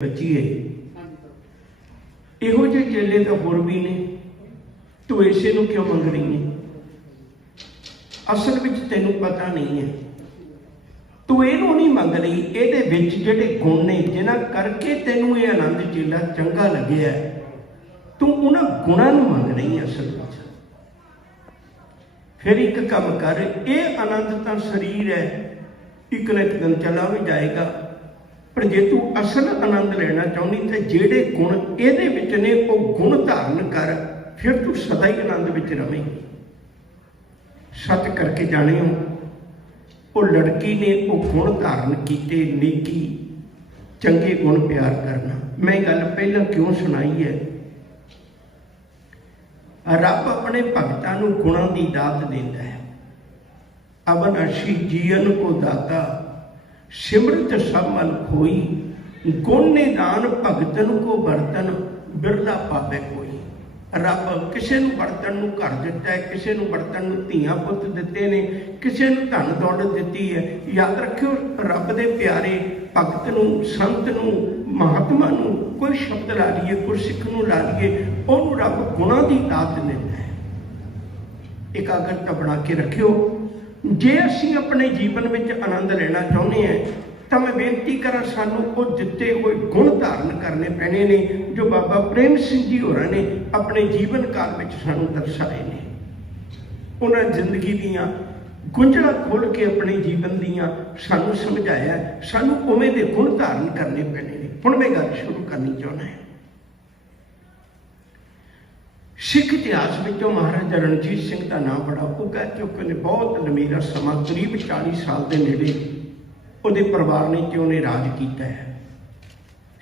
बचीए इहो जे चेले तो होर भी ने। तू इसे नूं क्यों मंग रही है? असल विच तैनूं पता नहीं है। तू इहनूं नहीं मंग रही, इहदे विच जिहड़े गुण ने जिन्हां करके तैनूं ये आनंद चेला चंगा लग्या है, तू उन्हां गुणां नूं मंग रही है असल विच। फिर एक काम कर, ये आनंद तां शरीर है, एक ना एक दिन चला भी जाएगा, पर जे तू असल आनंद लेना चाहनी तो जेड़े गुण इहदे विच ने वो गुण धारण कर, फिर तू सदा ही आनंद विच रवेंगी। सच करके जाने हो, वो लड़की ने वो गुण धारण किए, नेकी चंगे गुण प्यार करना। मैं गल पहला क्यों सुनाई है? रब अपने भगतां नूं गुणां दी दात देंदा है। अविनाशी जीवन को दाता सिमरत सब मल खोई, गुण निदान भगतन को बर्तन बिरला पावे कोई। रब किसी नूं बर्तन नूं घर दिता है, किसी नूं बर्तन नूं धीआं पुत दिते ने, किसी नूं धन दौलत दिती है। याद रखियो, रब दे प्यारे भगत नूं, संत नूं, महात्मा नूं कोई शब्द ला लीए, गुरसिख नूं ला लीए, उहनूं रब गुणां दी दात दिंदा है। एकाग्रता बना के रखियो। जे असीं अपने जीवन में आनंद लेना चाहते हैं तो मैं बेनती करा, सानू वो दिते हुए गुण धारण करने पैने ने जो बाबा प्रेम सिंह जी होरां ने अपने जीवन काल में सानू दर्शाए ने। उन्होंने जिंदगी दियां गुंझलां खोल के अपने जीवन दियां सानू समझाया, सानू उवें दे गुण धारण करने पैने ने। हुण मैं गल शुरू करनी चाहुंदा है। सिख इतिहास में महाराजा रणजीत सिंह का नाम बड़ा उगा, क्योंकि उन्हें बहुत लंबेरा समा करीब 40 साल के नेड़े उहदे परिवार ने ते उन्हें राज किया है।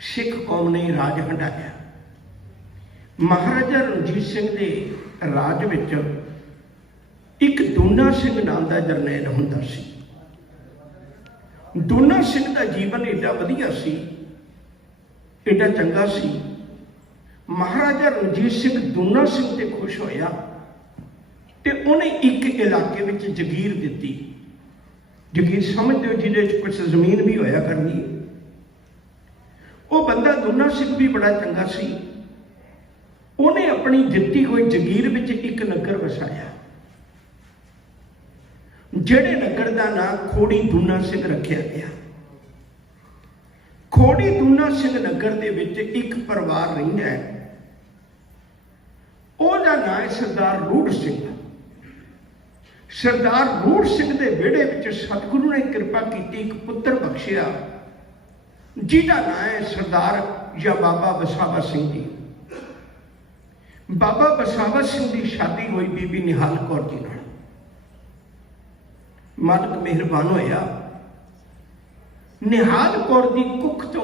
सिख कौम ने राज हंडाया। महाराजा रणजीत सिंह के राज विच एक दूना सिंह नाम का जरनैल हुंदा सी। दूना सिंह का जीवन एडा वधिया सी, एडा चंगा सी। महाराजा रणजीत सिंह दूना सिंह ते खुश होया ते उन्हें एक इलाके में जगीर दी। जगीर समझते हो जिहदे कुछ जमीन भी होया करनी। वो बंदा दूना सिंह भी बड़ा चंगा सी। उन्हें अपनी दिती हुई जगीर में एक नगर वसाया, जिहड़े नगर का नाम खोड़ी दूना सिंह रखा गया। खोड़ी दूना सिंह नगर के विच एक परिवार रहिंदा है, ਉਹਦਾ नाम है सरदार रूड़ सिंह। सरदार रूड़ सिंह के विहड़े विच सतगुरु ने कृपा की, एक पुत्र बख्शिया जिहदा नाम है सरदार या बाबा बसावा सिंह जी। बाबा बसावा सिंह की शादी हुई बीबी निहाल कौर जी नाल। मालक मेहरबान होया, निहाल कौर की कुख तो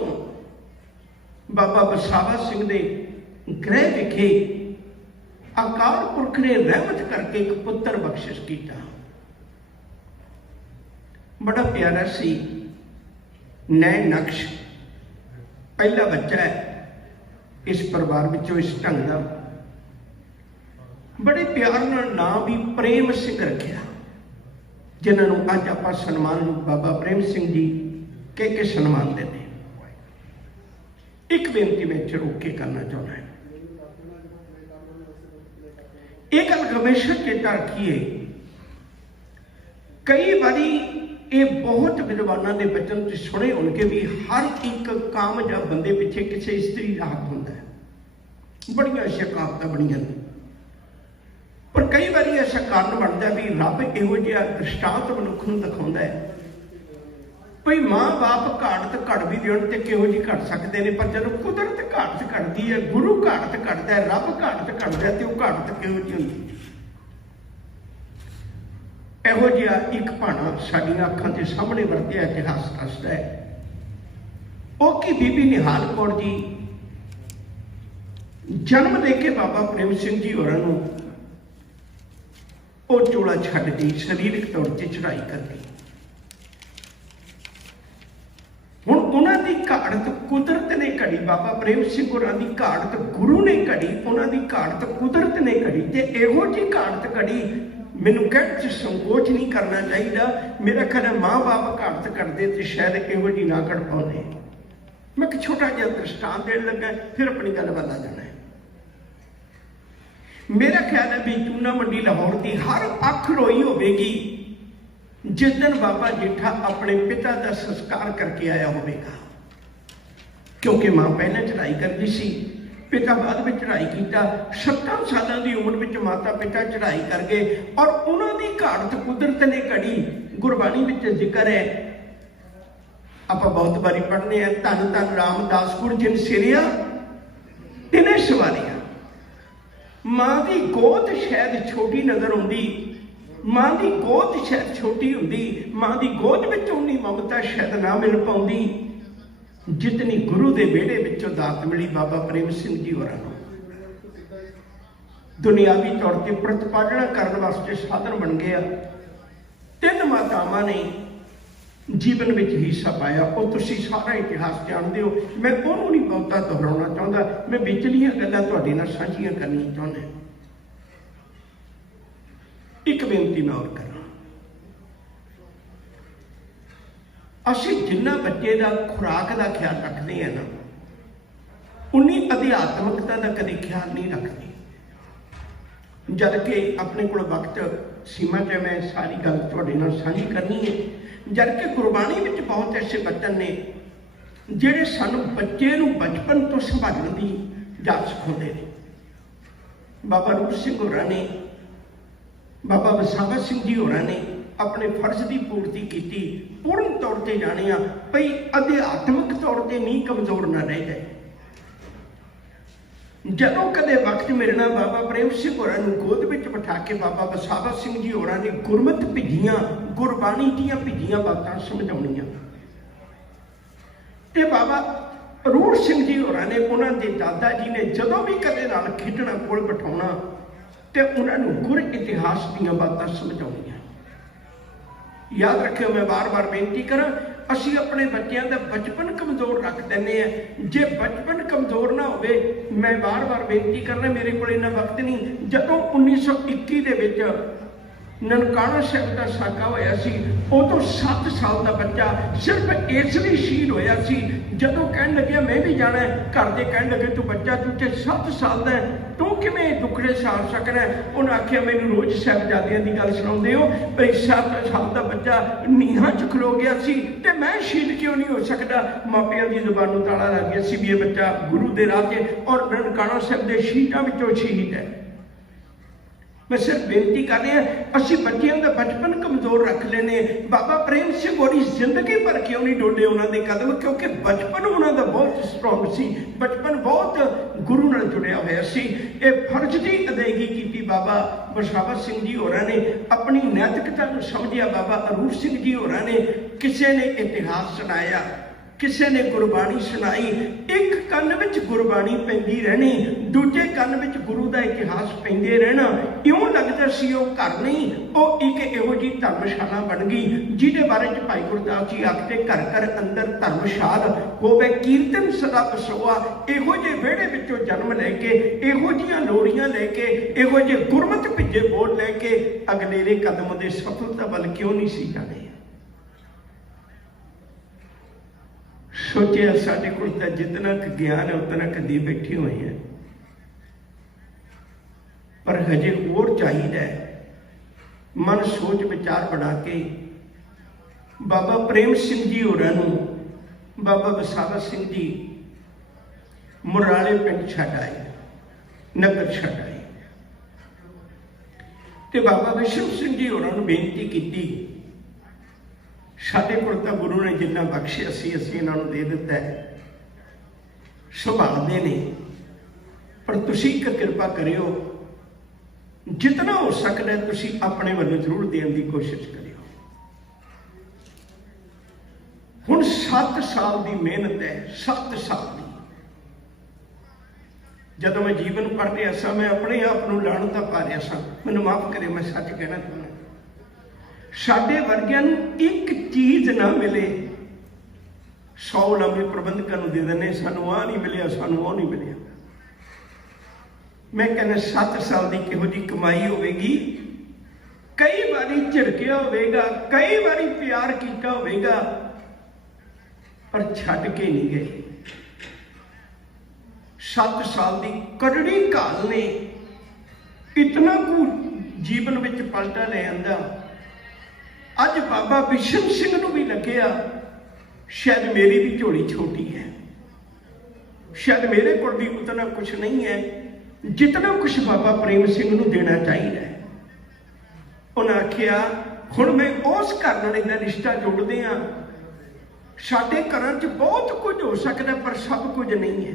बाबा बसावा सिंह के गृह विखे अकाल पुरख ने रहमत करके एक पुत्र बख्शिश किया। बड़ा प्यारा सी, नैन नक्श पहला बच्चा है इस परिवार विचों, इस ढंग का। बड़े प्यार नाम भी प्रेम सिंह रखा, जिन्होंने अज आप सन्मान बाबा प्रेम सिंह जी कह के सन्मान देते। एक बेनती में रोक के करना चाहना है। एक गल हमेशा चेता रखिए, कई बारी ये बहुत विद्वानों के वचन सुने होंगे भी हर एक कामयाब बंदे पिछे किसी स्त्री का हाथ होंदा है। बड़िया ऐसा कहावत बनिया, पर कई बार ऐसा कारण बनता भी रब इहो जिहा दृष्टांत मनुख नूं दिखाउंदा है भाई माँ बाप घाट घट भी देण ते किहो जी घट सकते हैं, पर जब कुदरत घाट घटती है, गुरु घाट घटता है, रब घाट घटता है, तो वह घाट किहो जी होंदी। इहो जिहा एक भाणा साडियां अखां दे सामने वरतिया इतिहास दसदा है। वो कि बीबी निहाल कौर जी जन्म दे के बाबा प्रेम सिंह जी होरां नूं वो चोला छड्ड गई, शरीरक तौर पर चढ़ाई कर गई। हुण उन्हां दी घाड़त कुदरत ने घड़ी, बाबा प्रेम सिंह होरां दी घाड़त गुरु ने घड़ी, उन्हां दी घाड़त कुदरत ने घड़ी। ते इहो जी घाड़त घड़ी मैनूं कहण च संकोच नहीं करना चाहिए। मेरा ख्याल है माँ बाप घाड़त घड़दे ते शायद इहो जी ना घड़ पाउंदे। मैं एक छोटा जिहा दृष्टांत देने लगा, फिर अपनी गल वल आ जाना है। मेरा ख्याल है भी चूना मंडी लाहौर की हर अख रोई होगी जिस दिन बाबा जेठा अपने पिता का संस्कार करके आया होगा, क्योंकि मां पहले चढ़ाई करती सी, पिता बाद में चढ़ाई किया। 7 सालों की उम्र में माता पिता चढ़ाई कर गए और उन्होंने घाट कुदरत ने घड़ी। गुरबाणी में जिक्र है, आप बहुत बारी पढ़ने हैं, धन धन रामदास गुर जिन सिरिया तिने सवारिया। मां की गोद शायद छोटी नजर आती, मां की गोद शायद छोटी होंदी, मां की गोद में उन्नी ममता शायद ना मिल पाती जितनी गुरु के बेड़े विचों दात मिली बाबा प्रेम सिंह जी होरां नूं। दुनियावी तौर पर प्रतिपादना करने वास्ते साधन बन गया। 3 मातावां ने जीवन में हिस्सा पाया, वो तुसीं सारा इतिहास जानते हो, मैं उन्होंने नहीं बहुता दोहराना चाहता, मैं विचलियां गल्लां तुहाडे नाल साझीआं करनियां चाहुंदा। एक बेनती मैं और करा, असीं जिन्ना बच्चे का खुराक का ख्याल रखते हैं ना, उन्नी अध्यात्मकता का कभी ख्याल नहीं रखते। जबकि अपने को वक्त सीमा च मैं सारी गल तुहाडे नाल साझी करनी है। जबकि गुरबाणी में बहुत ऐसे वचन ने जिहड़े सानू बच्चे नूं बचपन तो संभालण की जाच सिखाउंदे ने। बाबा रूप सिंह होरां ने, बाबा वसावा सिंह जी होरां ने अपने फर्ज की पूर्ति की, पूर्ण तौर पर जानिया भई अध्यात्मक तौर पर नहीं कमजोर ना रह जाए। जदों कदे वक्त मिलना, बाबा प्रेम सिंह होरां नूं गोद विच बिठा के बाबा वसावा सिंह जी होरां ने गुरमत भिजियां, गुरबाणी दीयां भिजियां बातां समझाउणियां। ते बाबा रूड़ सिंह जी होरां ने, उन्हां दे दादा जी ने जदों भी कदे नाल खेडना कोल बिठाउणा ते उन्हां नूं गुर इतिहास दीयां बातां समझाउणियां। याद रखियो, मैं बार बार बेनती करा, असी अपने बच्चों का बचपन कमजोर रख देने हैं। जे बचपन कमजोर ना होवे, मैं बार बार बेनती करना, मेरे को इन्ना वक्त नहीं, जदों 1921 दे विच ननकाना साहिब का साका होया सी, उदों 7 साल का बच्चा सिर्फ इसलिए शहीद होया सी, जदों कहन लगे मैं भी जाना है, घर दे कहन लगे तू बच्चा तू ते 7 साल का है, तू किवें दुखड़े सह सकना है। उन्हें आख्या मैनूं रोज साहिबजादियां की गल सुणाउंदे हो, भाई 7 साल का बच्चा नीहां च खलो गया सी ते मैं शहीद क्यों नहीं हो सकता। मापियां की जुबान नूं ताला लग गया सी भी ये बच्चा गुरु के राह ते और ननकाना साहिब के शहीदां विचों शहीद है। मैं सिर्फ बेनती कर रहा, असी बच्चों का बचपन कमजोर रख लेने। बाबा प्रेम सिंह होरी जिंदगी भर क्यों नहीं डोडे उन्होंने कदम, क्योंकि बचपन उन्होंने बहुत स्ट्रोंग सी, बचपन बहुत गुरु नाल जुड़िया होया सी। ये फर्ज की अदायगी की बाबा वसावा सिंह जी होरां ने, अपनी नैतिकता को समझिया बाबा अरूप सिंह जी होरां ने। किसी ने इतिहास सुनाया, किसी ने गुरबाणी सुनाई, एक कन्न विच गुरबाणी पैंदी रहनी, दूजे कन्न विच गुरु का इतिहास पैंदे रहना। इउं लगदा सी वो घर नहीं, वो एक इहो जी धर्मशाला बन गई जिहदे बारे च भाई गुरदास जी आखते घर घर अंदर धर्मशाल होवे कीर्तन सदा बसोआ। इहो जे विहड़े विचों जन्म लैके, इहो जिहियां लोड़ियां लैके, इहो जे गुरमत भिजे बोल लैके अगलेरे कदम दे सफलता वल क्यों नहीं सी जाणे। सोचिया साढ़े को जितना ज्ञान है उतना कदी बैठे हुए हैं, पर हजे और चाहिए मन सोच विचार बना के बाबा प्रेम सिंह जी होरां नूं, बाबा वसावा सिंह जी मुराले पिंड छड्ड आए, नगर छड्ड आए ते बाबा विष्णु सिंह जी होरां नूं बेनती की, साडे कोल तां गुरु ने जिन्ना बख्शिया सी असीं इन्हां नूं दे दिता है, संभालदे ने, पर तुसीं एक कृपा करियो, जितना हो सकता है तुसीं अपने वालों जरूर देने की कोशिश करियो। हुण 7 साल की मेहनत है, 7 साल की। जदों मैं जीवन पढ़ रहा सा, मैं अपने आप को लाणता पा रहा सा, मैनूं माफ करे, मैं सच कहना चाहुंदा, साडे वर्गियां नूं एक चीज ना मिले 100 लंबे प्रबंधकों नूं दे देने, सानूं आ नहीं मिलिया, सानूं वो नहीं मिलिया। मैं कहना 7 साल की किहो जी कमाई होगी, कई बारी झिड़किया होगा, कई बारी प्यार किया होगा, पर छड्ड के नहीं गए। 7 साल की कड़ड़ी घाल ने इतना कु जीवन में पलटा ले आंदा। अज बाबा बिशन सिंह नूं भी लग्या शायद मेरी भी झोली छोटी है, शायद मेरे को भी उतना कुछ नहीं है जितना कुछ बाबा प्रेम सिंह नूं देना चाहिए। उन्हें आखिया हुण मैं उस घर नाल इहदा रिश्ता जोड़दे हां। साडे घरां च बहुत कुछ हो सकता पर सब कुछ नहीं है।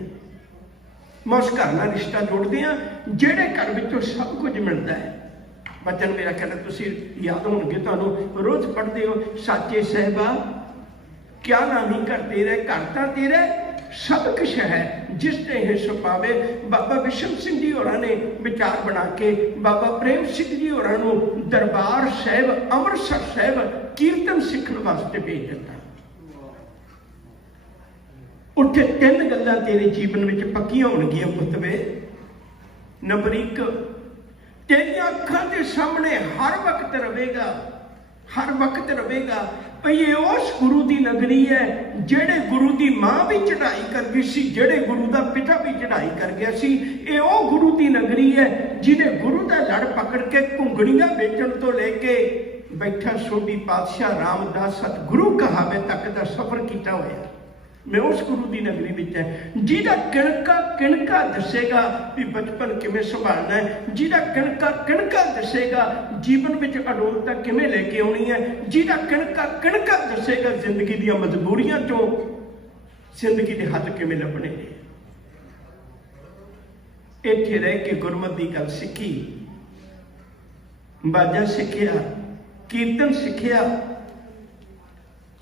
मैं उस घर नाल रिश्ता जोड़दे हां जिहड़े घर विचों सब कुछ मिलता है। बचन मेरा कहना तुसीं याद होणगे, तुहानूं रोज़ पढ़दे हो, साचे साहिबा क्या नाम ही घर तेरा, घर तां तेरा सब कुछ है जिसने हिस्सा पावे। बाबा बिशन सिंह जी होरां ने विचार बना के बाबा प्रेम सिंह जी होरां नूं दरबार साहिब अमृतसर साहिब कीर्तन सीखण वास्ते भेज दिता। उत्थे 3 गल्लां तेरे जीवन में पक्कियां होणगीਆਂ पुੱਤ वे। नंबर 1, तेरिया अखां के सामने हर वक्त रहेगा, हर वक्त रहेगा भई ये उस गुरु की नगरी है जेड़े गुरु की मां भी चढ़ाई कर गई सी, जेड़े गुरु का पिता भी चढ़ाई कर गया सी। ये वो गुरु की नगरी है जिन्हें गुरु का लड़ पकड़ के घुंगड़ियां बेचण तो लेके बैठा सोढी पातशाह रामदास सतगुरु कहावे तक का सफर किया होया। मैं उस गुरु की नगरी में है जिहदा किणका किणका दसेगा भी बचपन किवें संभालना है, जिहदा किणका किणका दसेगा जीवन में अडोलता किवें लेके आउणी है, जिहदा किणका किणका दसेगा जिंदगी दी मजबूरियां चों जिंदगी के हल किवें लभणे ने। इत्थे रह के गुरमत की गल सीखी, बाजा सीखिया, कीर्तन सीखिया,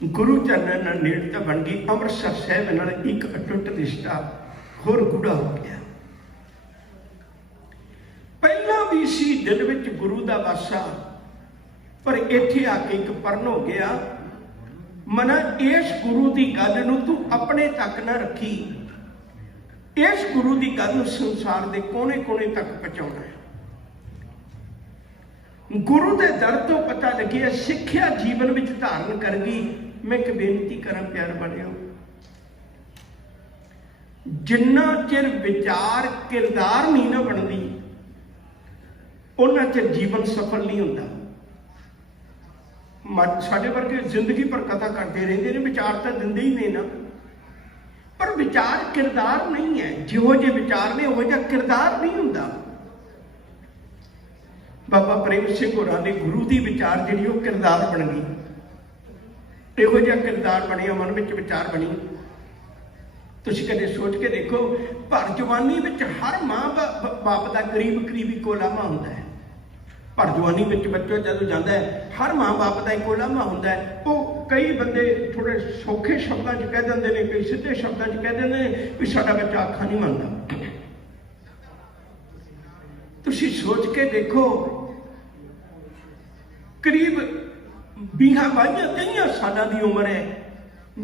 गुरु चरणों नाल नेड़ता बन गई। अमृतसर साहिब नाल एक अटुट रिश्ता होर गूढ़ा हो गया। पहला भी सी दिल विच गुरु का वासा, पर इत्थे आके एक परन हो गया। मना इस गुरु की गल नूं तू अपने तक ना रखी, इस गुरु की गल नूं संसार के कोने कोने तक पहुंचाउणा है। गुरु के दर तो पता लगे सिक्ख्या जीवन में धारण कर गई। मैं एक बेनती करा प्यार बनियो, जिन्ना चिर विचार किरदार नहीं ना बनती उन्ना चिर जीवन सफल नहीं होता। साडे वर्गे जिंदगी पर कथा करते रहते हैं, विचार तो दिंदे ही नहीं ना, पर विचार किरदार नहीं है। जिहो जे विचार ने उहो जिहा किरदार नहीं होंदा। बाबा प्रेम सिंह होरां ने गुरु की विचार जिहड़ी वो किरदार बन गई। इहो जिहा किरदार बनिया, मन में विचार बनी। तुसीं कदे सोच के देखो, भर जवानी में हर मां बाप का करीब करीब इको लामा होंदा है। भर जवानी में बच्चा जदों जाता है हर मां बाप का इको लामा होंदा है। वो कई बंदे थोड़े सौखे शब्दों च कह देंदे ने, कई सीधे शब्दों च कह देंदे ने भी साडा बच्चा आखा नहीं मनदा। तुसीं सोच के देखो, करीब 20-22 सालों की उम्र है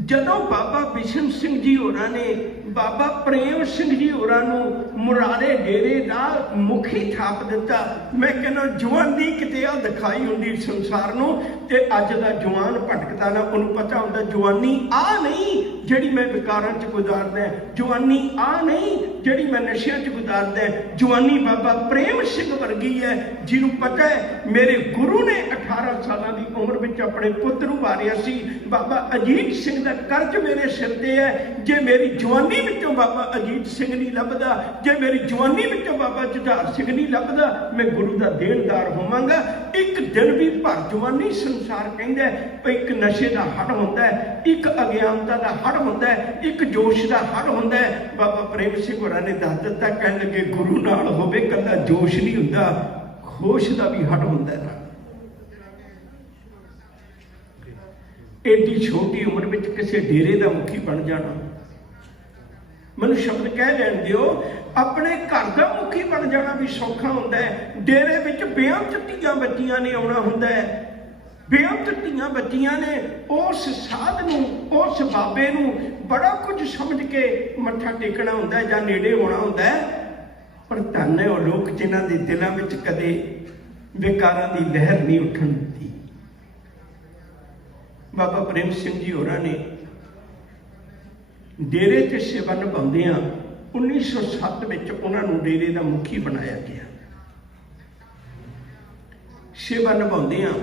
जदों बाबा बिशन सिंह जी होरां ने बाबा प्रेम सिंह जी होरां नूं मुरारे डेरे का मुखी थाप दिता। मैं कहना जवानी किते आ दिखाई होंदी संसार नूं, ते अज दा जवान भटकदा ना, उन्होंने पता होंदा जवानी आ नहीं जिहड़ी मैं विकारां च गुजारदा, जवानी आ नहीं जिहड़ी मैं नशियां च गुजारदा, जवानी बाबा प्रेम सिंह वर्गी है जिन्हों पता है मेरे गुरु ने 18 साल की उम्र में अपने पुत्र नूं वारिया सी। बाबा अजीत सिंह का कर्ज मेरे सिर ते है, जे मेरी जवानी विचों बाबा अजीत सिंह नहीं लभदा, जे मेरी जवानी विचों बाबा जुझार सिंह नहीं लभदा, मैं गुरु का देनदार होवांगा। एक दिन भी भर जवानी संसार कहंदा है, एक नशे का हड़ होंदा है, एक अज्ञानता का हड़ होंदा है, एक जोश का हड़ होंदा है। बाबा प्रेम सिंह होरां ने दस दिता, कहण लगे गुरु नाल होवे कल्ला जोश नहीं हुंदा, होश का भी हड़ होंदा है। एडी छोटी उम्र में किसी डेरे का मुखी बन जाना, मैनूं शब्द कह लैण दिओ, अपने घर का मुखी बन जाना भी सौखा होंदा है। डेरे विच बेअंत धीआं बच्चियां ने आउणा हुंदा है, बेअंत धीआं बच्चियां ने उस साध नूं, उस बाबे नूं बड़ा कुछ समझ के मत्था टेकना हुंदा है जां नेड़े होना हुंदा है। पर धन है वो लोग जिन्हां दे दिलां विच कदे विकारां दी लहर नहीं उठण दित्ती। बाबा प्रेम सिंह जी होरां ने डेरे ते सेवा निभाउंदियां 1907 ਵਿੱਚ ਉਹਨਾਂ ਨੂੰ ਡੇਰੇ ਦਾ ਮੁਖੀ ਬਣਾਇਆ ਗਿਆ। ਸੇਵਾ ਨਿਭਾਉਂਦਿਆਂ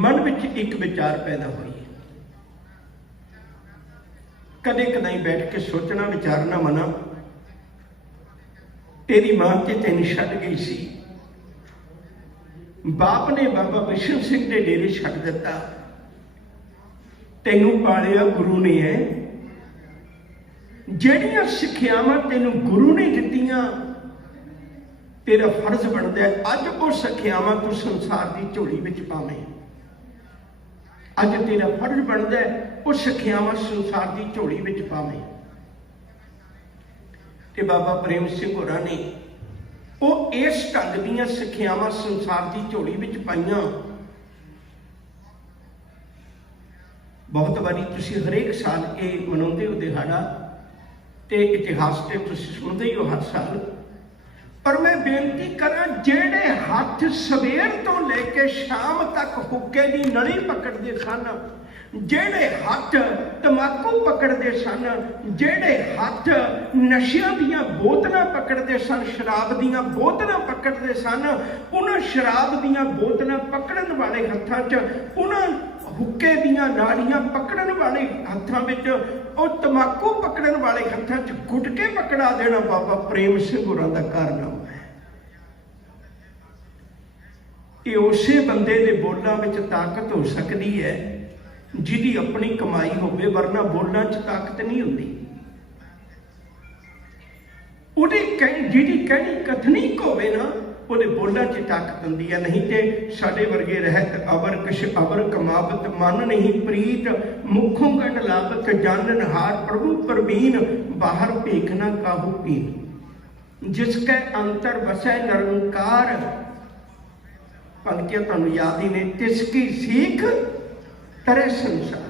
ਮਨ ਵਿੱਚ ਇੱਕ ਵਿਚਾਰ ਪੈਦਾ ਹੋਈ। ਕਦੇ ਕਦਾਈ ਬੈਠ ਕੇ ਸੋਚਣਾ ਵਿਚਾਰਨਾ, ਮਨਾ तेरी मां ते तेन छड्ड गई सी, बाप ने बाबा बिशन सिंह के डेरे छड्ड दिता, तेनू पालिया गुरु ने है, जिहड़ियां सिक्ख्यावां तेनू गुरु ने दित्तियां, तेरा फर्ज बनता है अज वो सिक्ख्यावां तू संसार की झोली विच पावें। अज तेरा फर्ज बनता है वो सिक्ख्यावां संसार की झोली विच पावें। ते बाबा प्रेम सिंह होरां ने वो इस ढंग दीयां सिक्ख्यावां संसार की झोली विच पाईयां। बहुत बारी तुसीं हरेक साल ये मनाउंदे हो दिहाड़ा, ते इतिहास ते तुसीं सुणदे ही हो हर साल। पर मैं बेनती करा, जेड़े हथ सवेर तो लेके शाम तक हुक्के दी नली पकड़दे सन, जेड़े हथ तंबाकू पकड़ते सन, जेड़े हथ नशिया दियां बोतलां पकड़ते सन, शराब दियां बोतलां पकड़ते सन, उन्हां शराब दियां बोतलां पकड़न वाले हत्थां च, उन्हां हुक्के दियां नाड़ियां पकड़न वाले हत्थां विच, और तंबाकू पकड़न वाले हत्थां च गुटके पकड़ा देना बाबा प्रेम सिंह होरां दा कारनामा है। ये उसे बंदे दे बोलां विच ताकत हो सकदी है जिहदी अपनी कमाई होवे, वरना बोलना च ताकत नहीं होंदी। उहदी जिहदी कहनी कथनी होवे ना, उहदे बोलना च ताकत होंदी है। नहीं ते साडे वर्गे रहत अवर किश अवर कमावत, मन नहीं प्रीत मुखों गढ़ लावत, जानन हार प्रभु प्रवीण, बाहर भीख ना काहू पीन, जिसके अंतर बसै निरंकार। पंक्तियां तुहानूं याद ही ने, तिसकी सीख तरे संसार।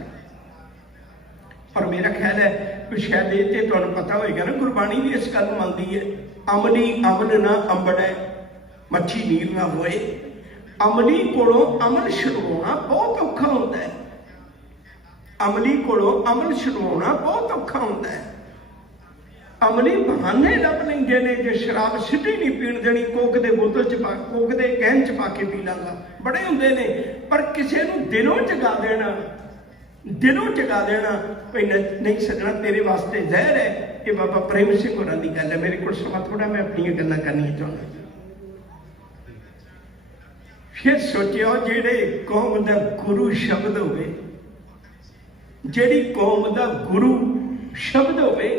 और मेरा ख्याल है कि शायद ये तुहानूं पता होएगा ना, गुरबाणी भी इस गल मानती है, अमली अमल ना अंबड़े मच्छी नीर ना होए। अमली कोलों अमल छुड़वाउणा बहुत औखा हुंदा है। अमली कोलों अमल छुड़वाउणा बहुत औखा हुंदा है। अमली बहाने लभ लैंदे ने, जे शराब सिੱਧੀ नहीं पीण देनी, कोक दे बोतल च पा, कोक दे कैन च पा के पी लांगा, बड़े हुंदे ने। पर किसी नूं दिलों जगा देना, दिलों जगा देना भाई नहीं सजना तेरे वास्ते जहर है, ये बाबा प्रेम सिंह होरां दी गल है। मेरे को समा थोड़ा, मैं अपनी गल्लां करनियां चाहुंदा। फिर सोचियो, जेड़े कौम दा गुरु शब्द होवे, जेड़ी कौम दा गुरु शब्द होवे,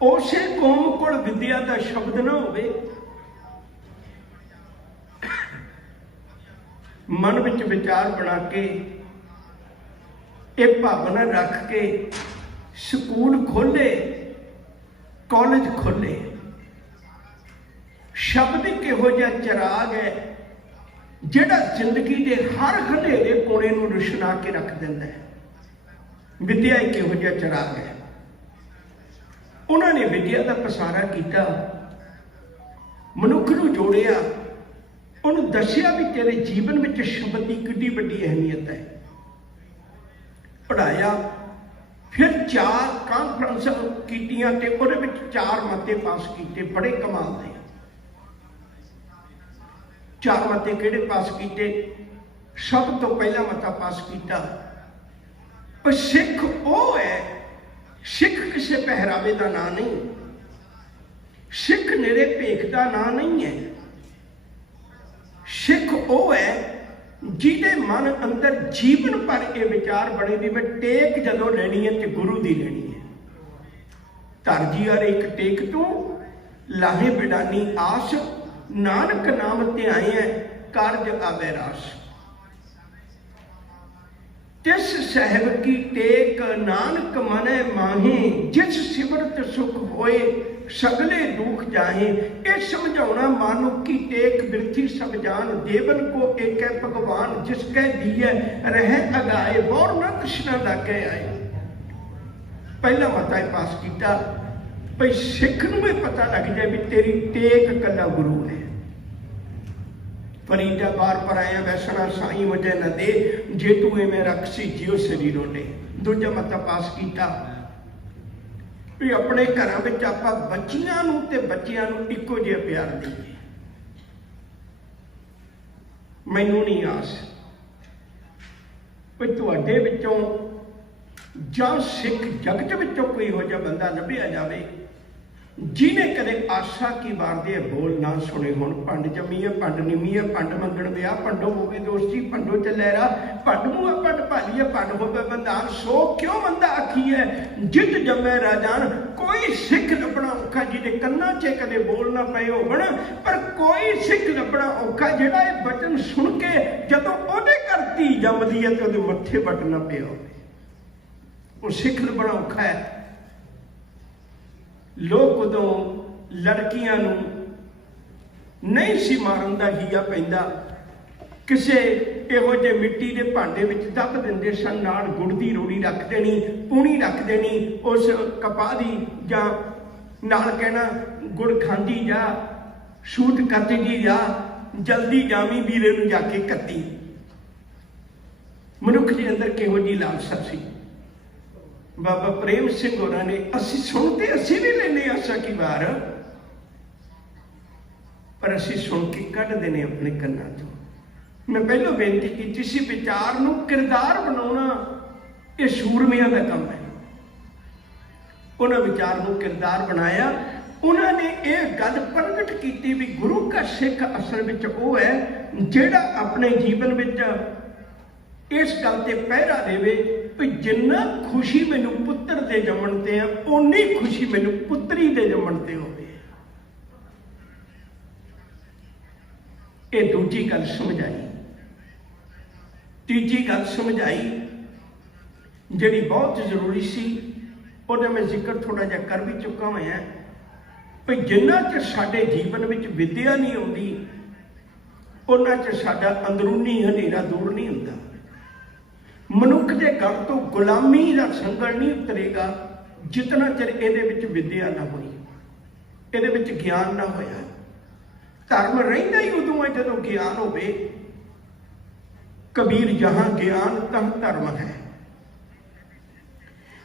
उसे कौम कोल विद्या का शब्द ना होवे, मन विच विचार बना के एक भावना रख के स्कूल खोले, कॉलेज खोले। शब्द एक इहो जिहा चिराग है जिहड़ा जिंदगी के हर हनेरे कोने नूं रुशना के रख दिंदा है। विद्या एक इहो जिहा चिराग है। उन्होंने विद्या का पसारा किया, मनुख नूं जोड़िया, उन्होंने दसिया भी तेरे जीवन में शब्द की कितनी बड़ी अहमियत है। पढ़ाया, फिर 4 कानफ्रेंस कीतियां ते उहदे विच 4 मते पास किए, बड़े कमाल दे। 4 मते किहड़े पास किए? सब तो पहला मता पास किया, पर सिख वो है, सिख किसी पहरावे का नाम नहीं, सिख निरे भेख का नाम नहीं है। सिख वो है जिहदे मन अंदर जीवन भर ये विचार बने भी मैं टेक जदों लेनी है तो गुरु की लेनी है। धरजी यार एक टेक तू लाहे बिडानी आस, नानक नाम ते आए हैं कारज आवे रास। तिस साहिब की टेक नानक मने माहे, जिस सिमरत सुख होए सगले दुख जाए। ये समझाना मानुख की टेक बिरथी सब जान, देवन को एक है भगवान, जिसके दिए रह अगाए बोर न कृष्णा लागे आए। पहला मता पास किया भाई सिख नूं भी पता लग जाए भी तेरी टेक कला गुरु है। फरीदा बार पर आया वैसना साई मुझे न दे, जे तू इवें रख सी जियो शरीरों ने। दूजा मता पास किया भी अपने घरों में आपां बच्चियां नूं ते बच्चियां नूं इक्को जिहा प्यार दईए। मैनूं नहीं आस भी तुहाडे विचों जां सिख जगत विचों कोई इहो जिहा बंदा लभ्या जावे जिन्हें कदे आशा की वार दे बोल ना सुने होण। पंड जमी है, पंड निमी है, पंड मंगण विआह, पंडो होवे दोस्ती, पंडो चलैरा, पंड मुआ पंड भालीए, पंड होवे बंदान। सो क्यों बंदा आखी है जित जमै राजान। कोई सिख लभना औखा जिहदे कन्नां 'च कदे बोल ना पए होवण, पर कोई सिख लभना औखा जिहड़ा ये वचन सुन के जदों ओहदे घर धी जमदी है ते ओहदे मत्थे वट ना पिया होवे। वो सिख लभना औखा है। लोग उदों लड़कियां नूं नहीं सी मारन दा हीआ पैंदा, किसे इहो जे मिट्टी के भांडे विच दब दिंदे सन, नाल गुड़ दी रोड़ी रख देनी, पूनी रख देनी उस कपाह दी, जां नाल कहना गुड़ खांदी जा, सूट कतदी जा, जल्दी जावी वीरे नूं जाके कत्ती। मनुख दे अंदर किहो जी लालसा सी। बाबा प्रेम सिंह होरां ने असी सुनते असी भी लेने आशा की वार, पर असी सुन के कढ़ देने अपने कन्नां चों। मैं पहलों बेनती की सी विचार नूं किरदार बनाउणा ये सूरमियां दा काम है। उन्हां विचार नूं किरदार बनाया। उन्होंने ये गल प्रगट की भी गुरु का सिख असल विच वो है जिहड़ा अपने जीवन विच इस गल ते पहरा देवे भी जिन्ना खुशी मैनू पुत्र दे जमण ते है उन्नी खुशी मैनू पुत्री दे जमण ते होवे। ये दूजी गल समझाई। तीजी गल समझाई जिहड़ी बहुत जरूरी सी, उहदा मैं जिक्र थोड़ा जिहा कर भी चुका होया भी जिन्ना चਿਰ साडे जीवन विच विद्या नहीं आउंदी उन्ना चਿਰ साडा अंदरूनी हनेरा दूर नहीं हुंदा। मनुख के घर तो गुलामी का संगल नहीं उतरेगा जितना चिर ये विद्या ना हुई, ये ज्ञान ना होया। धर्म रहिंदा ही उदों है जदों ज्ञान होवे। कबीर जहां ज्ञान तह धर्म है।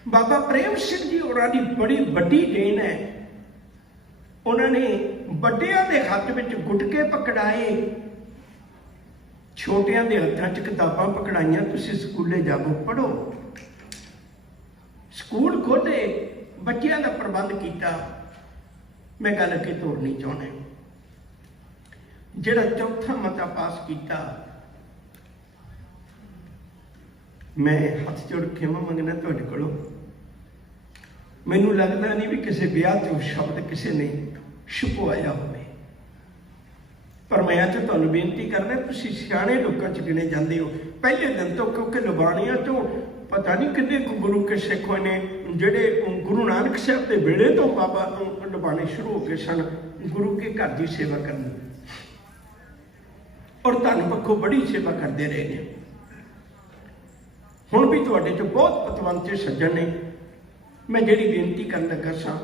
बाबा प्रेम सिंह जी होरां दी बड़ी वड्डी देन है। उन्होंने वड्डियां दे हत्थ विच गुटके पकड़ाए, छोटियां दे हत्थां च किताबां पकड़ाइयां, तुसीं स्कूले जाओ पढ़ो। स्कूल खोले, बच्चों का प्रबंध किया। मैं गल अगे तोड़नी चाहना, जिहड़ा चौथा मता पास किया, मैं हथ जोड़ खेमा मंगना तुहाडे कोलों। मैनूं लगदा नहीं भी किसी ब्याह ते शब्द किसी ने छुपवाया होवे, पर मैं अज तुहानूं बेनती करना, तुसीं सियाणे लोकां च गिने जांदे हो। पहले दिन तो क्योंकि लबाणियां तो पता नहीं किन्ने गुरु के सिख होए ने, जिहड़े गुरु नानक साहब के वेले तो बाबा लबाणे शुरू हो गए सन गुरु के घर की सेवा करनी, और धन पक्षों बड़ी सेवा करते रहे हैं। हुण भी तुहाडे चों बहुत पतवंते सज्जन ने। मैं जिहड़ी बेनती करन लगा सां,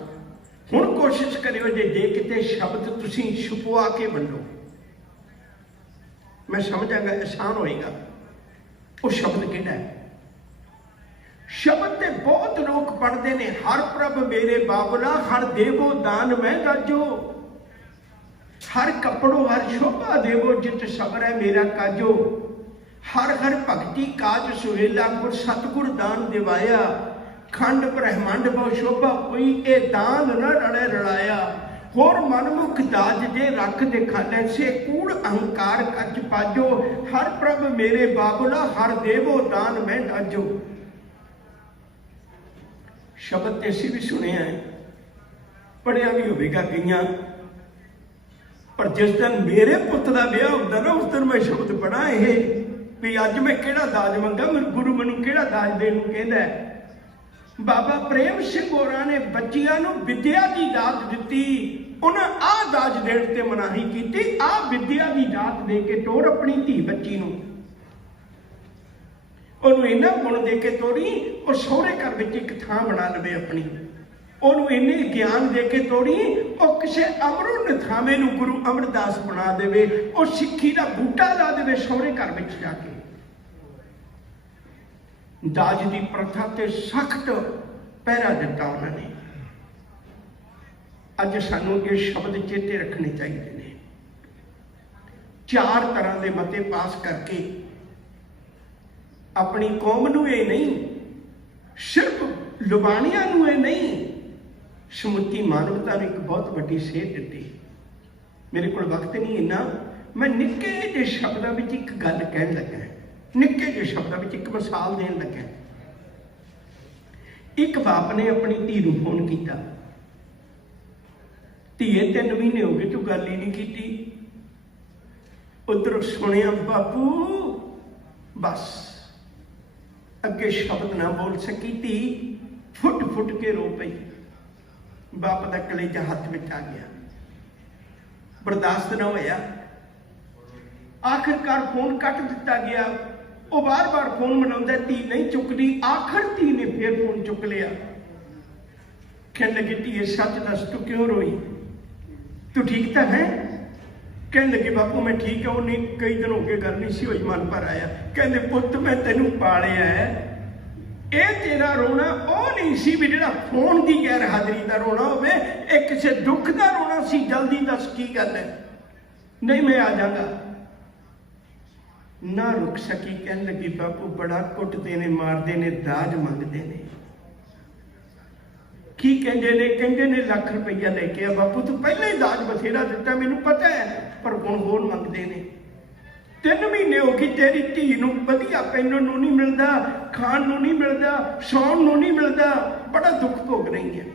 हुण कोशिश करियो जे किते शब्द तुसीं छुपवा के वंडो, मैं समझांगा आसान होएगा। वो शब्द किहड़ा है? शब्द ते बहुत लोग पढ़ते हैं, हर प्रभ मेरे बाबला, हर देवो दान मैं गाजो, हर कपड़ो हर शोभा देवो, जित सबर है मेरा काजो, हर हर भगती काज सुहेला, गुर सतगुर दान दिवाया, खंड ब्रह्मंड बहु शोभा कोई, ए दान न रड़े रड़ाया, होर मनमुख दाज जे रख दिखाने से, कूड़ अहंकार कच पाजो, हर प्रभ मेरे बाबुला, हर देवो दान मैं डाजो। शब्द ऐसे भी सुने हैं, पढ़िया भी होगा कई, पर जिस दिन मेरे पुत का ब्याह होता ना, उस दिन मैं शब्द पढ़ा ये भी अज मैं किहड़ा दाज मंगा, मेरे गुरु मैनूं किहड़ा दाज देण नूं कहंदा है। बाबा प्रेम सिंह होरां ने बच्चियां नूं विद्या की दात दिती, उन्हें आ दाज देण ते मनाही की, आ विद्या की दात दे के तोड़ अपनी धी बच्ची नूं, उन्होंने इन्ना गुण दे के तोड़ी, और सोहरे घर विच एक थां बना लवे अपनी, उन्होंने इन्ने ज्ञान दे के तोड़ी, और किसी अमरो निथावे नूं गुरु अमरदास बना देवे, और सिक्खी का बूटा ला देवे सोहरे घर विच जाके। दाज की प्रथा ते सख्त पहरा दिता उन्होंने। अज सानू ये शब्द चेते रखने चाहिए ने। 4 तरह के मते पास करके अपनी कौम नूं ये नहीं, सिर्फ लुबानियां नूं ये नहीं, समुची मानवता ने एक बहुत वड्डी सेध दी। मेरे को वक्त नहीं इन्ना, मैं निक्के जे शब्दों में एक गल कह लगा, निक्के जे शब्दों में एक मिसाल देन लगा। एक बाप ने अपनी धी नूं फोन किया, धीए 3 महीने हो गए तू गल ही नहीं की। उधर सुनिया बापू, बस अगे शब्द ना बोल सकी, धी फुट फुट के रो पई। बाप का कलेजा हाथ में आ गया, बर्दाश्त ना होया। आखिरकार फोन कट दिता गया। वो बार बार फोन मिलाता, धी नहीं चुकती। आखिर धी ने फिर फोन चुक लिया। कहने लगी, धीए सच दस तू क्यों रोई, तू ठीक तो है? कहने लगे, बापू मैं ठीक है। उन्हें कई दिन हो गए गल नहीं सी हुई, मन पर आया। कहते पुत मैं तेनू पालिया है, ये तेरा रोना वो नहीं सी भी जिहड़ा फोन की गैर हाजिरी का रोना होवे, एक किसी दुख का रोना सी। जल्दी दस की गल है? नहीं मैं आ जाऊंगा। ना रुक सकी, कहने लगी, बापू बड़ा कुटते ने, मारते ने, दाज मंगते ने। की कहते ने? कहते ने लाख रुपया लेके आ। बापू तू पहले ही दाज बथेरा दिता, मैनू पता है, पर हुण होर मंगते ने। 3 महीने हो गए तेरी धी नूं वधिया पहनण नूं नहीं मिलता, खाण नूं नहीं मिलता, सौण नूं नहीं मिलता, बड़ा दुख भोग रही है।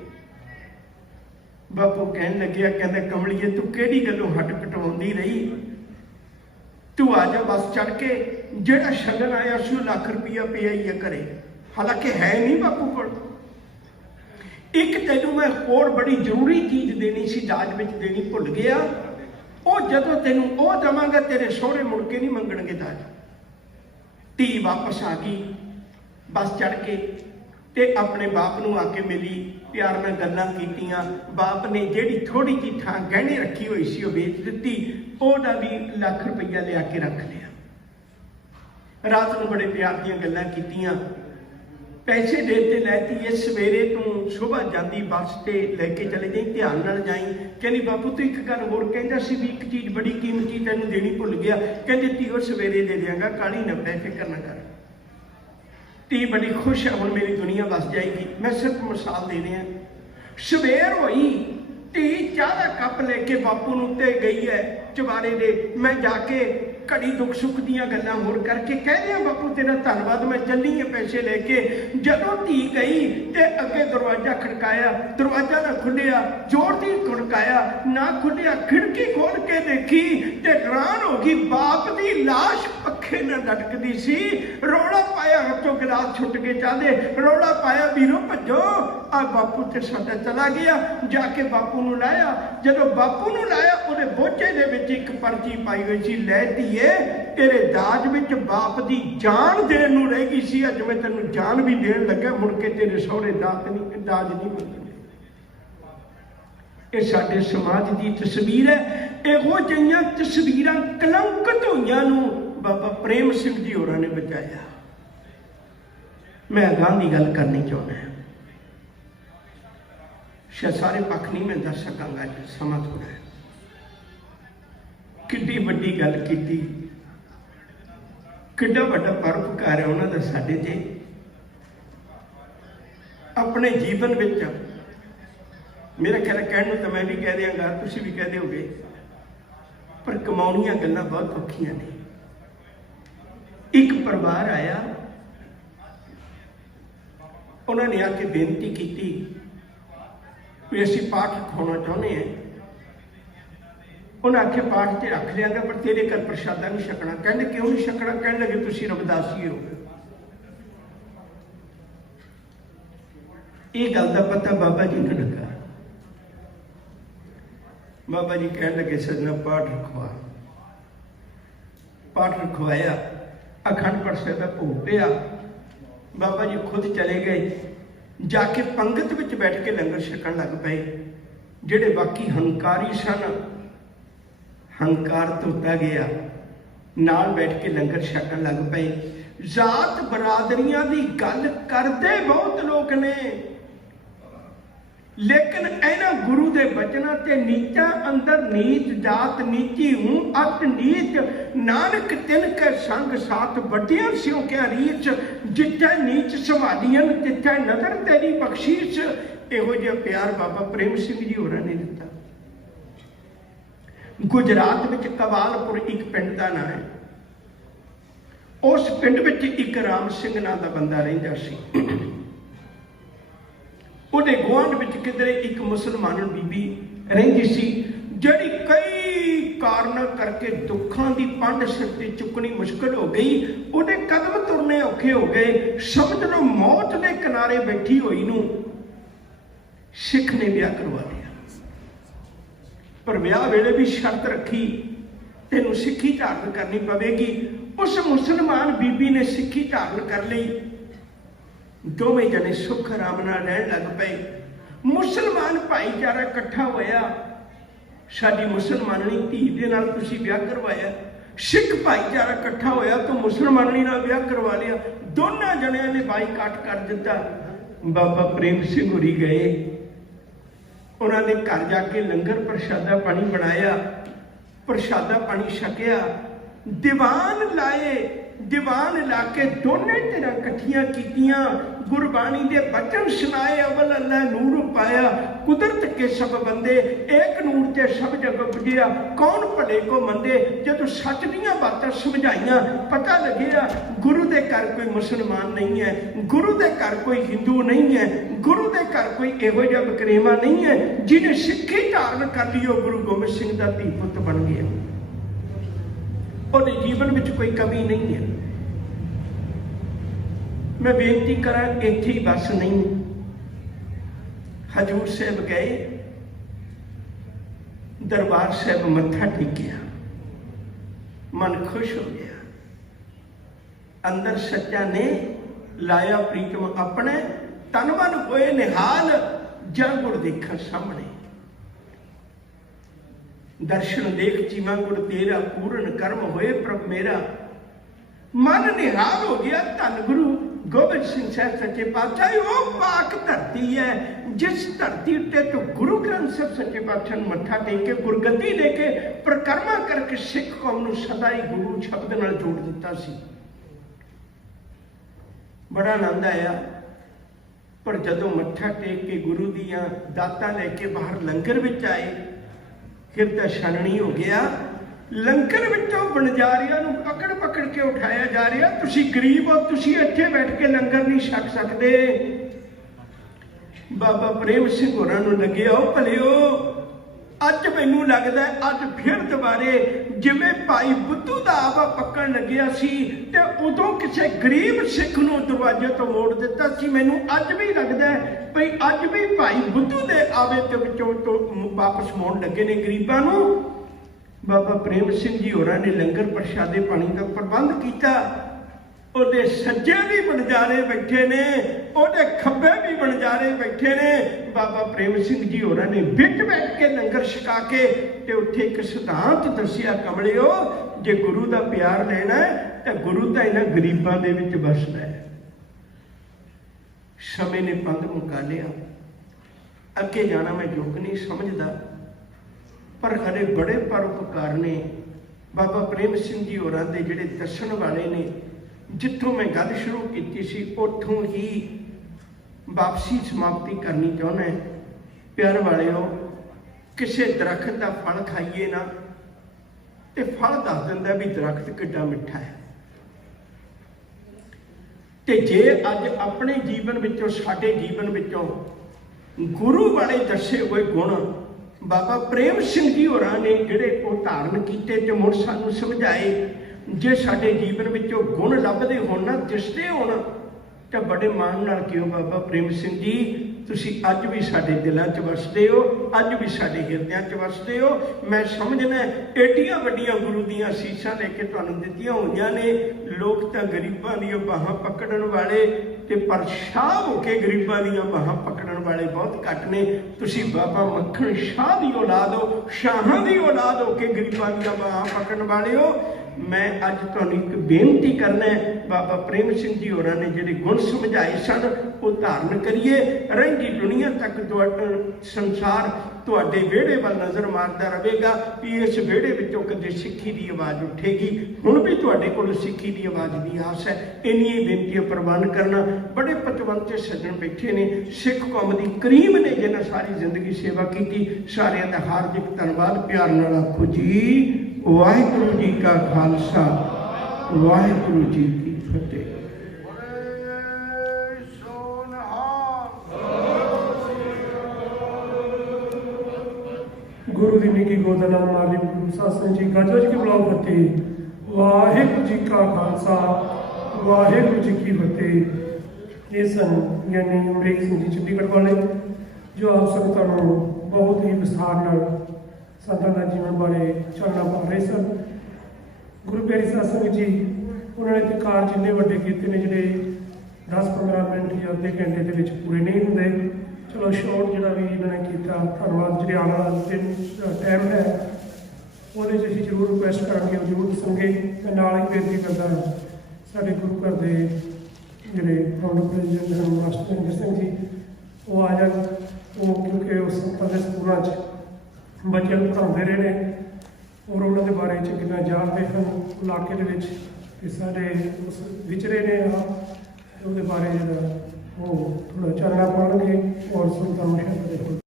बापू कहन लग्या, कहंदा कमलिए तू किहड़ी गल्लों हट कटवाउंदी रही, तू आ जा बस चढ़ के। जिहड़ा शगन आया सी लाख रुपया पिया ही है घरे, हालांकि है नहीं बापू कोल। एक तैनूं मैं होर बड़ी जरूरी चीज़ देनी सी, दाज विच देनी भुल गया। वो जदों तेनों वो देवांगा, तेरे सोहरे मुड़ के नहीं मंगणगे दाज। धी वापस आ गई बस चढ़ के, ते अपने बाप नूं आके मिली, प्यार नाल गल्लां कीतियां। बाप ने जिहड़ी थोड़ी जी थां गहने रखी हुई सी वो बेच दित्ती, ओहदा भी लाख रुपया लिया के रख लिया। रात नूं बड़े प्यार दीयां गल्लां कीतियां, पैसे देते लैती। ये सवेरे तू सुबह जाती बस से लैके चले जाई, ध्यान नाल जाई। कहनी बापू तू एक गल होर कहंदा सी भी एक चीज़ बड़ी कीमती तैनूं देनी भुल गया। कहंदी धीओ सवेरे दे देंगा, काली ना पै, फिकर ना कर। धी बड़ी खुश है, हुण मेरी दुनिया बस जाएगी। मैं सिर्फ मिसाल दे रहा। सवेर होई, धी चाह का कप लेके बापू नूं ते गई है चबारे दे। मैं जाके घड़ी दुख सुख दीयां गल्लां होर करके कह दिया, बापू तेरा धन्नवाद, मैं चली है पैसे लेके। जदों धी गई ते अगे दरवाजा खड़काया, दरवाजा ना खुलिया, जोर दी खड़काया ना खुलिया। खिड़की खोल के देखी ते हैरान हो गई, बाप दी लाश पखे ना लटकदी सी। रौला पाया, हथों गिलास छुट के चाहते, रौला पाया, वीरों भज्जो आ बापू ते साडा चला गया। जाके बापू नूं लाया। जदों बापू नूं लाया, उहदे बोझे दे विच एक पर्ची पाई हुई सी, लै धीए तेरे दाज विच बाप दी जान देण नूं रह गई सी, अज मैं तैनूं जान भी देण लगा, मुड़ के तेरे सहुरे दाज नहीं मंगणे। ये साडे समाज की तस्वीर है। इहो जिहियां तस्वीरां कलंकित होईयां नूं बाबा प्रेम सिंह जी होरां ने बचाया। मैं अगां दी गल करनी चाहुंदा, शायद सारे पक्ष नहीं मैं दस सकांगा, समा थोड़ा है। किड्डी वड्डी गल कीती, किड्डा वड्डा परोपकार है उन्हां दा साडे ते। अपने जीवन विच मेरा ख्याल कहण नूं तां मैं भी कह दियांगा, तुसीं भी कह दिओगे, पर कमाउणियां गल्लां बहुत औखियां ने। एक परिवार आया, उन्होंने आके बेनती की भी असीं पाठ रखाउणा चाहुंदे हैं। उन्हें आखे पाठ ते रख लियांगा, पर तेरे घर प्रशादा नहीं छकना। कहने क्यों नहीं छकना? कहने लगे तुसीं रविदासी हो। ये गल का पता बाबा जी नूं लगा। बाबा जी कहने लगे सजना पाठ रखवा। पाठ रखवाया, अखंड पाठ साहिब दा भोग पिया। बाबा जी खुद चले गए, जाके पंगत विच बैठ के लंगर छकन लग पे। जिहड़े बाकी हंकारी सन, हंकार धोता गया, नाल बैठ के लंगर छकन लग पे। जात बरादरियां दी गल करते बहुत लोग ने, लेकिन इन्हां गुरु के बचनों ते नीचा अंदर नीच जात नीची हूँ अत नीच नानक तिनके संग साथ वड्डियां स्यों क्या रीच जिथे नीच संभालियन तिथे नजर तेरी बख्शीश। इहो जिहा प्यार बाबा प्रेम सिंह जी होरां ने दिता। गुजरात विच कवालपुर एक पिंड का नाम है। उस पिंड विच एक राम सिंह नाम का बंदा रहिंदा सी। ਉਹਦੇ ਗੁਆਂਢ ਵਿੱਚ किधरे एक मुसलमान बीबी रहिंदी सी ਜਿਹੜੀ कई कारण करके दुखों की पंड सिर ते चुकनी मुश्किल हो गई। ਉਹਦੇ कदम तुरने औखे हो गए। समझ लो मौत के किनारे बैठी हुई नूं सिख ने ब्याह करवा लिया। पर ब्याह वेले भी शर्त रखी तेनों सिक्खी धारण करनी पवेगी। उस मुसलमान बीबी ने सिक्खी धारण कर ली। दोवें जने सुख आराम नाल रहन लग पे। मुसलमान भाईचारा इकट्ठा होया, साडी मुसलमानी धी दे नाल तुसीं ब्याह करवाया। सिख भाईचारा इकट्ठा होया तो मुसलमानी नाल ब्याह करवा लिया। दोनों जणियां ने बाईकाट कर दिता। बाबा प्रेम सिंह होरी गए, उन्होंने घर जाके लंगर प्रशादा पानी बनाया, प्रशादा पानी छकिया, दीवान लाए। दीवान ला के दोने धिरां इकट्ठियां कीतियां, गुरबाणी दे बचन सुनाए। अवल अल्लाह नूर पाया, कुदरत के सब बंदे एक नूर ते सब जग पुजिया। कौन भले को मंदे। जदों सच दीयां बातां समझाइयां पता लगिया गुरु दे घर कोई मुसलमान नहीं है, गुरु दे घर कोई हिंदू नहीं है, गुरु दे घर कोई इहो जिहा बकरेवा नहीं है। जिन्हें सिक्खी धारण कर ली वो गुरु गोबिंद सिंह दा धी पुत बन गया। ਉਹਦੇ जीवन में कोई कमी नहीं है। मैं बेनती करा इत्थे ही बस नहीं। हजूर साहब गए, दरबार साहब मत्था टेकिया, मन खुश हो गया। अंदर सच्चा ने लाया प्रीतम अपने, तन मन होए निहाल जा गुर देखा सामने। दर्शन देख चीमा गुर तेरा, पूर्ण कर्म होए प्रभ मेरा। मन निहाल हो गया। धन गुरु गोबिंद सिंह साहब सच्चे पातशाह। वो पाक धरती है जिस धरती उत्ते तो गुरु ग्रंथ साहब सच्चे पातशाह नूं मत्था टेक के गुरगद्दी दे के परिक्रमा करके सिख कौम नूं सदा ही गुरु शब्द नाल जोड़ दिता सी। बड़ा आनंद आया। पर जदों मत्था टेक के गुरु दीआं दातां लैके बाहर लंगर विच आए, हिरदा छाननी हो गया। लंगर विचों बनजारियां नूं पकड़ पकड़ के उठाया जा रहा। तुसीं गरीब हो, तुसीं इत्थे बैठ के लंगर नहीं छक सकते। बाबा प्रेम सिंह होरां नूं लग्गिया भलिओ अज मैनूं लगदा अज फिर दुबारे जिवें भाई बुद्धू दा आवा पक्कण लग्गिया सी ते उदों किसी गरीब सिख नूं दरवाजे तो मोड़ दिता सी। मैनूं अज भी लगदा भई अज भी भाई बुद्धू दे आवे ते विचों तो वापस मोड़ लगे ने गरीबां नूं। बाबा प्रेम सिंह जी होरां ने लंगर प्रशादे पानी का प्रबंध किया। ਉਹਦੇ सज्जे भी बनजारे बैठे ने, ਉਹਦੇ खब्बे भी बनजारे बैठे ने। बाबा प्रेम सिंह जी होरां ने बिच बैठ के लंगर छका के ते उत्थे एक सिद्धांत दसिया, कमलिओ जे गुरु दा प्यार लेना है तो गुरु तां इन्हां गरीबां दे विच वसदा है। समय ने पंध मुका लिया, अगे जाना मैं योग नहीं समझदा, पर हरे बड़े परोपकार ने बाबा प्रेम सिंह जी होरां दे जिहड़े दस्सण वाले ने। जिथों मैं गल शुरू की सी उथों ही वापसी समाप्ति करनी चाहुंदा है। प्यार वालिओ, किसी दरख्त का फल खाइए ना तो फल दस दिंदा भी दरख्त किड्डा मिठा है। ते जे अज अपने जीवन विचों साडे जीवन विचों गुरु वाले दसे हुए गुण बाबा प्रेम सिंह जी होरां ने जिहड़े वो धारण कीते ते मुड़ सानूं समझाए, जे साडे जीवन विचों गुण लभदे होण ना दिसदे होण तो बड़े मान नाल कहो, बाबा प्रेम सिंह जी तुसीं अज भी साडे दिलां च वसदे हो, अज भी साडे हिरदियां च वसदे हो। मैं समझना एडियां वड्डियां गुरु दीयां सीसां लैके तुहानूं दित्तियां होईयां ने। लोग तां गरीबां दीयां बाहां पकड़न वाले ते पर शाह हो के गरीबां दीयां बाहां पकड़न वाले बहुत घट ने। तुसीं बाबा मक्खण शाह दी औलाद हो, शाहां दी औलाद हो के गरीबां दीयां बाहां पकड़न वाले हो। मैं अज तुहानूं एक बेनती करना है, बाबा प्रेम सिंह जी होरां ने जिहड़े गुण समझाए सन वो धारण करिए। रहिंदी दुनिया तक संसार तुहाडे विहड़े वल नज़र मारदा रहेगा कि इस विहड़े विचों कदे सिੱਖੀ की आवाज़ उठेगी। हुण भी तुहाडे कोल सिੱਖੀ की आवाज़ की आस है। इन्नी बेनतियां प्रवान करना। बड़े पतवंत सज्जन बैठे ने, सिख कौम की करीम ने, जिन्हें सारी जिंदगी सेवा की। सारिਆਂ ਦਾ हार्दिक धन्यवाद। प्यार नाल आखो जी वाहिगुरू जी का खालसा वाहिगुरू जी की फतेह। गुरु की निकी गोद नाम मालिक गुरु सासन जी गज की बुलाओ फतेह। वाहिगुरू जी का खालसा वाहिगुरू जी की फतेह। ये सन ज्ञानी अमरीक सिंह जी चंडीगढ़ वाले, जो आप संगतां नूं बहुत ही विस्तार नाल संतां दा जीवन बारे चानना पा रहे सन। गुरु प्यारी सत्संग जी उन्होंने तो कार जिन्ने वड्डे कीते ने, जिहड़े 10-15 मिनट या अद्धे घंटे दे विच पूरे नहीं होंदे। चलो शॉर्ट जिहड़ा भी इन्होंने किया, धन्यवाद। जिहड़े आने वाला दिन टाइम है ਉਹਦੇ 'ਚ ਅਸੀਂ ਜ਼ਰੂਰ ਰਿਕੁਐਸਟ ਕਰਾਂਗੇ, ਉਹ ਜ਼ਰੂਰ ਦੱਸਣਗੇ। ਤੇ ਨਾਲ ਹੀ ਬੇਨਤੀ ਕਰਦਾ ਸਾਡੇ ਗੁਰੂ ਘਰ ਦੇ ਜਿਹੜੇ ਫਾਊਂਡਰ ਪ੍ਰੈਜ਼ੀਡੈਂਟ ਹਨ ਮਾਸਟਰ ਇੰਦਰ ਸਿੰਘ ਜੀ, ਉਹ ਆ ਜਾਣ। ਉਹ ਕਿਉਂਕਿ ਉਸ ਸੰਤਾਂ ਦੇ ਸਕੂਲਾਂ 'ਚ ਬੱਚਿਆਂ ਨੂੰ ਪੜ੍ਹਾਉਂਦੇ ਰਹੇ ਨੇ ਔਰ ਉਹਨਾਂ ਦੇ ਬਾਰੇ 'ਚ ਕਿੰਨਾ ਜਾਣਦੇ ਹਨ ਇਲਾਕੇ ਦੇ ਵਿੱਚ, ਤੇ ਸਾਡੇ ਉਸ ਵਿਚਰੇ ਨੇ ਉਹਦੇ ਬਾਰੇ ਜਿਹੜਾ ਉਹ ਥੋੜ੍ਹਾ ਚਾਨਣਾ ਪਾਉਣਗੇ ਔਰ ਸੰਤਾਂ ਨੂੰ ਸ਼ਬਦ